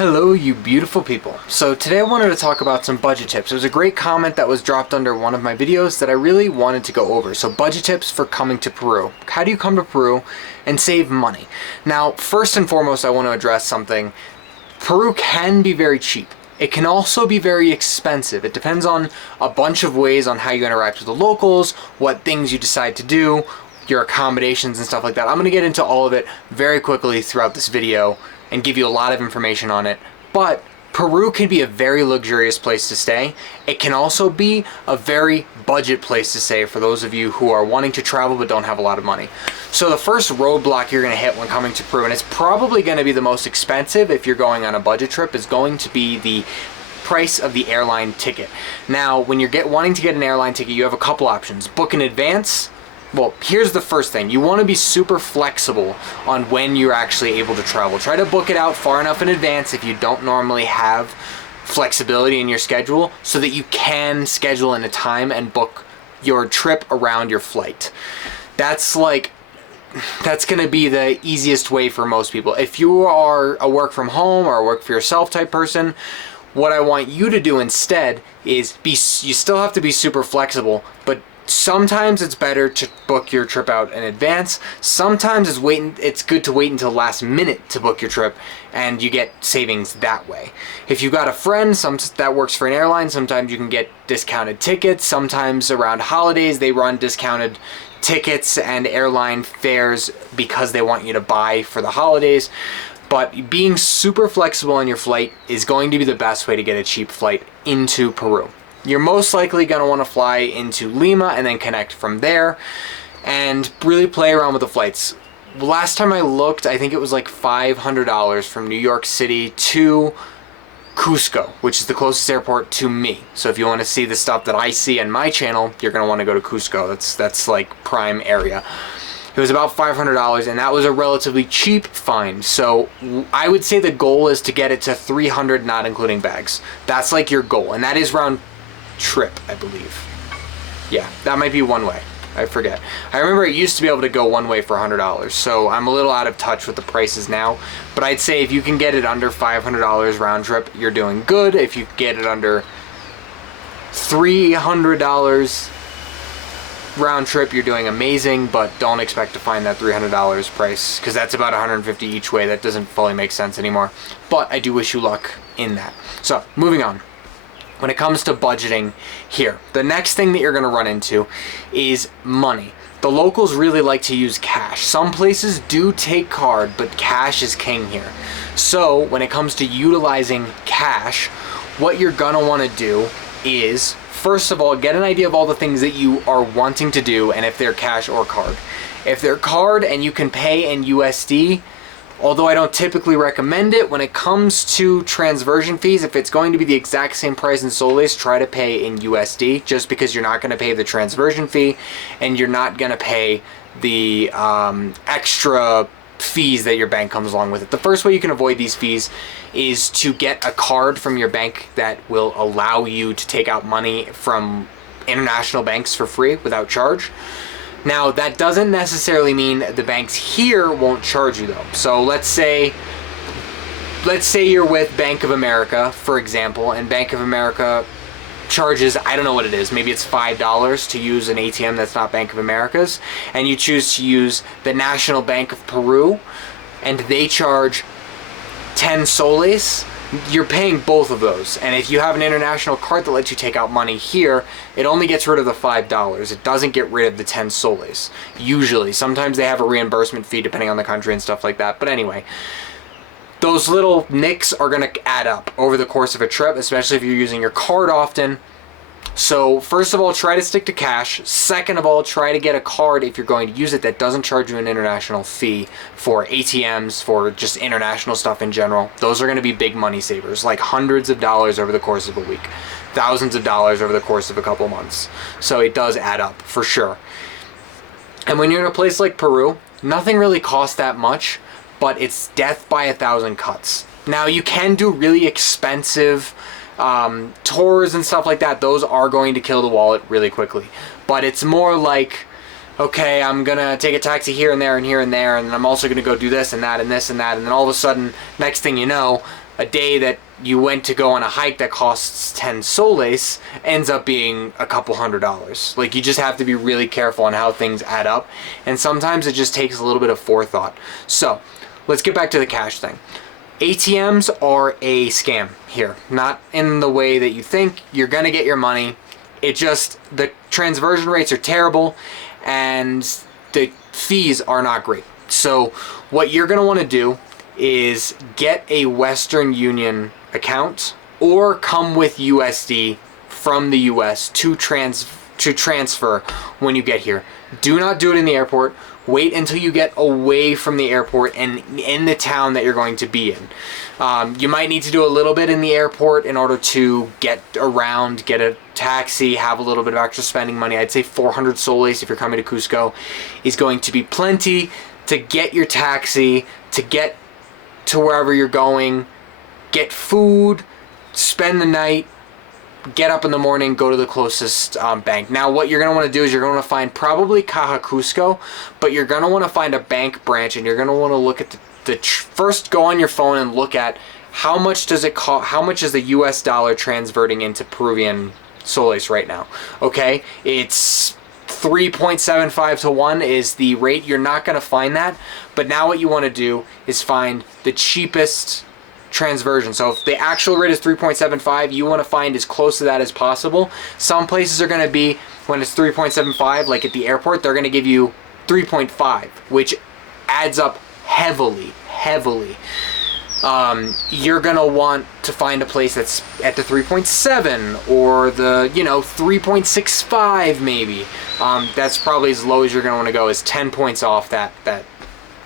Hello, you beautiful people. So today I wanted to talk about some budget tips. There was a great comment that was dropped under one of my videos that I really wanted to go over. So budget tips for coming to Peru. How do you come to Peru and save money? Now, first and foremost, I want to address something. Peru can be very cheap. It can also be very expensive. It depends on a bunch of ways on how you interact with the locals, what things you decide to do, your accommodations and stuff like that. I'm going to get into all of it very quickly throughout this video and give you a lot of information on it. But Peru can be a very luxurious place to stay. It can also be a very budget place to stay for those of you who are wanting to travel but don't have a lot of money. So the first roadblock you're going to hit when coming to Peru, and it's probably going to be the most expensive if you're going on a budget trip, is going to be the price of the airline ticket. Now, when you're wanting to get an airline ticket, you have a couple options. Book in advance. Well, here's the first thing. You want to be super flexible on when you're actually able to travel. Try to book it out far enough in advance if you don't normally have flexibility in your schedule, so that you can schedule in a time and book your trip around your flight. That's going to be the easiest way for most people. If you are a work from home or a work for yourself type person, what I want you to do instead is you still have to be super flexible, but sometimes it's better to book your trip out in advance. Sometimes it's good to wait until last minute to book your trip, and you get savings that way. If you've got a friend that works for an airline, sometimes you can get discounted tickets. Sometimes around holidays they run discounted tickets and airline fares because they want you to buy for the holidays. But being super flexible on your flight is going to be the best way to get a cheap flight into Peru. You're most likely going to want to fly into Lima and then connect from there and really play around with the flights. Last time I looked, I think it was like $500 from New York City to Cusco, which is the closest airport to me. So if you want to see the stuff that I see on my channel, you're going to want to go to Cusco. That's like prime area. It was about $500, and that was a relatively cheap find. So I would say the goal is to get it to $300, not including bags. That's like your goal, and that is round trip, I believe. Yeah, that might be one way. I forget. I remember it used to be able to go one way for $100, so I'm a little out of touch with the prices now. But I'd say if you can get it under $500 round trip, you're doing good. If you get it under $300 round trip, you're doing amazing, but don't expect to find that $300 price, because that's about $150 each way. That doesn't fully make sense anymore. But I do wish you luck in that. So, moving on. When it comes to budgeting here, the next thing that you're going to run into is money. The locals really like to use cash. Some places do take card, but cash is king here. So when it comes to utilizing cash, what you're going to want to do is, first of all, get an idea of all the things that you are wanting to do and if they're cash or card. If they're card and you can pay in USD, although I don't typically recommend it, when it comes to transversion fees, if it's going to be the exact same price in soles, try to pay in USD, just because you're not going to pay the transversion fee and you're not going to pay the extra fees that your bank comes along with it. The first way you can avoid these fees is to get a card from your bank that will allow you to take out money from international banks for free without charge. Now, that doesn't necessarily mean the banks here won't charge you, though. So let's say you're with Bank of America, for example, and Bank of America charges, I don't know what it is, maybe it's $5 to use an ATM that's not Bank of America's, and you choose to use the National Bank of Peru, and they charge 10 soles. You're paying both of those, and if you have an international card that lets you take out money here, it only gets rid of the $5. It doesn't get rid of the 10 soles. Usually. Sometimes they have a reimbursement fee depending on the country and stuff like that. But anyway, those little nicks are going to add up over the course of a trip, especially if you're using your card often. So first of all, try to stick to cash. Second of all, try to get a card if you're going to use it that doesn't charge you an international fee for ATMs, for just international stuff in general. Those are going to be big money savers, like hundreds of dollars over the course of a week, thousands of dollars over the course of a couple months. So it does add up for sure. And when you're in a place like Peru, nothing really costs that much, but it's death by 1,000 cuts. Now, you can do really expensive tours and stuff like that. Those are going to kill the wallet really quickly. But it's more like, okay, I'm gonna take a taxi here and there and here and there, and then I'm also gonna go do this and that and this and that, and then all of a sudden, next thing you know, a day that you went to go on a hike that costs 10 soles ends up being a couple $100s. Like, you just have to be really careful on how things add up, and sometimes it just takes a little bit of forethought. So let's get back to the cash thing. ATMs are a scam here, not in the way that you think. You're gonna get your money. It just, the transversion rates are terrible and the fees are not great. So what you're gonna wanna do is get a Western Union account or come with USD from the US to transfer when you get here. Do not do it in the airport. Wait until you get away from the airport and in the town that you're going to be in. You might need to do a little bit in the airport in order to get around, get a taxi, have a little bit of extra spending money. I'd say 400 soles if you're coming to Cusco is going to be plenty to get your taxi, to get to wherever you're going, get food, spend the night, get up in the morning, go to the closest bank. Now what you're going to want to do is you're going to want to find probably Caja Cusco, but you're going to want to find a bank branch, and you're going to want to look at first go on your phone and look at how much does it cost, how much is the US dollar transverting into Peruvian soles right now. Okay, it's 3.75 to 1 is the rate. You're not going to find that, but now what you want to do is find the cheapest transversion. So if the actual rate is 3.75, you want to find as close to that as possible. Some places are going to be, when it's 3.75, like at the airport, they're going to give you 3.5, which adds up heavily. You're going to want to find a place that's at the 3.7 or the, 3.65 maybe. That's probably as low as you're going to want to go, is 10 points off that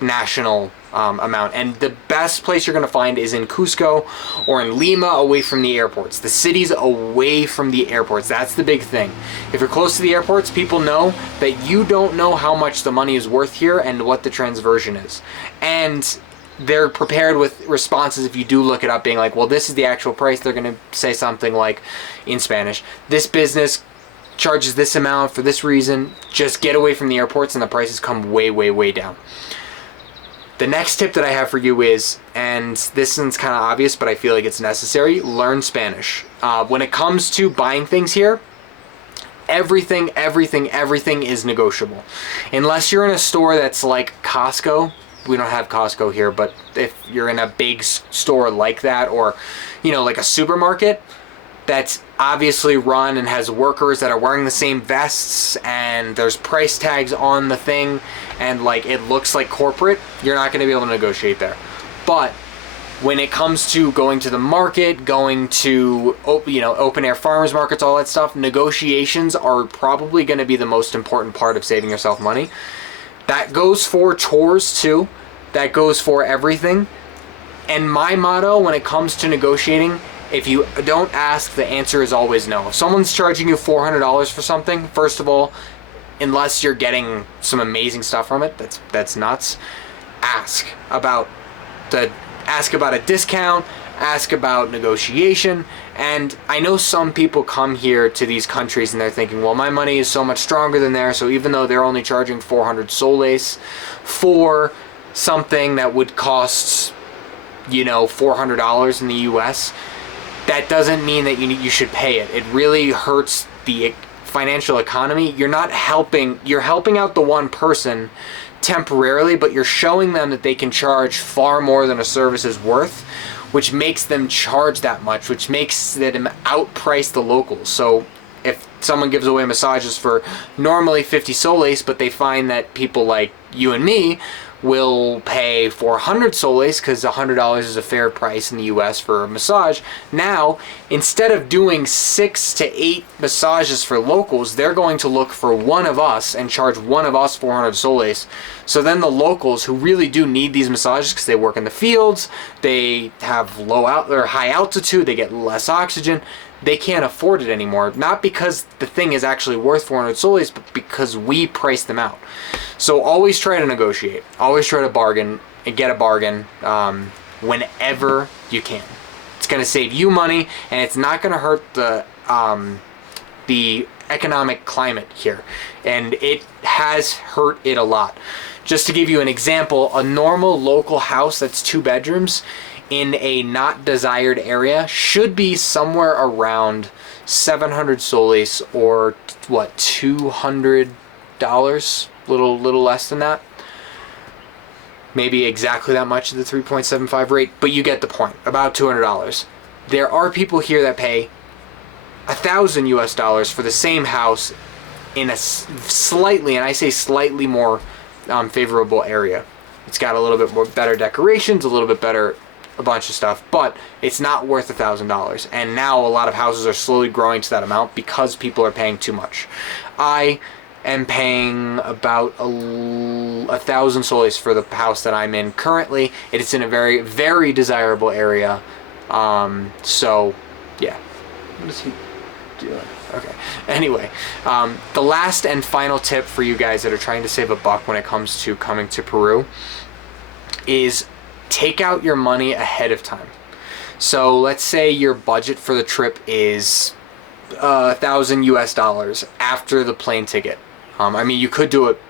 national amount. And the best place you're going to find is in Cusco or in Lima, away from the airports. The cities away from the airports. That's the big thing. If you're close to the airports, people know that you don't know how much the money is worth here and what the transversion is. And they're prepared with responses if you do look it up, being like, well, this is the actual price. They're going to say something like, in Spanish, this business charges this amount for this reason. Just get away from the airports and the prices come way down. The next tip that I have for you is, and this one's kind of obvious, but I feel like it's necessary, learn Spanish. When it comes to buying things here, everything is negotiable. Unless you're in a store that's like Costco. We don't have Costco here, but if you're in a big store like that, or, like a supermarket that's obviously run and has workers that are wearing the same vests and there's price tags on the thing and like it looks like corporate, you're not going to be able to negotiate there. But when it comes to going to the market, going to open air farmers markets, all that stuff, negotiations are probably going to be the most important part of saving yourself money. That goes for chores too. That goes for everything. And my motto when it comes to negotiating, if you don't ask, the answer is always no. If someone's charging you $400 for something, first of all, unless you're getting some amazing stuff from it, that's nuts. Ask about a discount, ask about negotiation. And I know some people come here to these countries and they're thinking, well, my money is so much stronger than theirs, so even though they're only charging 400 soles for something that would cost, $400 in the US, that doesn't mean that you should pay it. It really hurts the financial economy. You're helping out the one person temporarily, but you're showing them that they can charge far more than a service is worth, which makes them charge that much, which makes them outprice the locals. So if someone gives away massages for normally 50 soles, but they find that people like you and me will pay 400 soles because $100 is a fair price in the US for a massage. Now, instead of doing 6 to 8 massages for locals, they're going to look for one of us and charge one of us 400 soles. So then the locals who really do need these massages because they work in the fields, they have high altitude, they get less oxygen, they can't afford it anymore. Not because the thing is actually worth 400 soles, but because we price them out. So always try to negotiate. Always try to bargain and get a bargain whenever you can. It's going to save you money, and it's not going to hurt the economic climate here. And it has hurt it a lot. Just to give you an example, a normal local house that's 2 bedrooms in a not desired area should be somewhere around 700 soles, or what, $200, little less than that. Maybe exactly that much of the 3.75 rate, but you get the point, about $200. There are people here that pay $1,000 for the same house in a slightly, and I say slightly more favorable area. It's got a little bit more better decorations, a little bit better, a bunch of stuff, but it's not worth $1,000. And now a lot of houses are slowly growing to that amount because people are paying too much. I am paying about 1,000 soles for the house that I'm in currently. It's in a very, very desirable area. So yeah. What is he doing? Okay. Anyway, the last and final tip for you guys that are trying to save a buck when it comes to coming to Peru is take out your money ahead of time. So let's say your budget for the trip is $1,000 after the plane ticket. I mean, you could do it.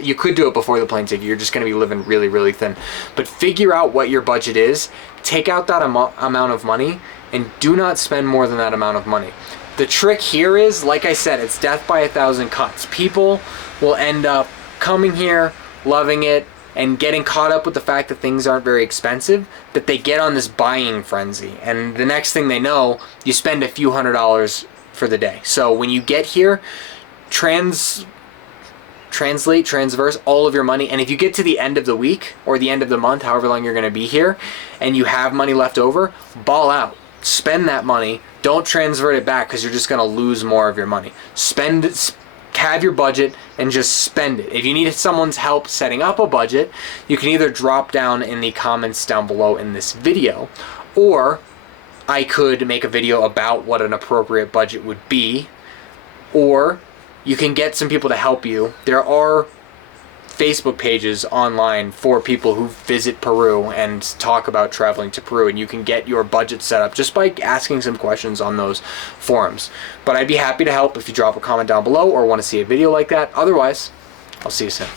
You could do it before the plane ticket. You're just going to be living really, really thin. But figure out what your budget is. Take out that amount of money, and do not spend more than that amount of money. The trick here is, like I said, it's death by 1,000 cuts. People will end up coming here, loving it, and getting caught up with the fact that things aren't very expensive, that they get on this buying frenzy. And the next thing they know, you spend a few $100s for the day. So when you get here, transverse all of your money, and if you get to the end of the week or the end of the month, however long you're going to be here, and you have money left over, ball out. Spend that money. Don't transfer it back because you're just going to lose more of your money. Have your budget and just spend it. If you need someone's help setting up a budget, you can either drop down in the comments down below in this video, or I could make a video about what an appropriate budget would be, or you can get some people to help you. There are Facebook pages online for people who visit Peru and talk about traveling to Peru, and you can get your budget set up just by asking some questions on those forums. But I'd be happy to help if you drop a comment down below or want to see a video like that. Otherwise, I'll see you soon.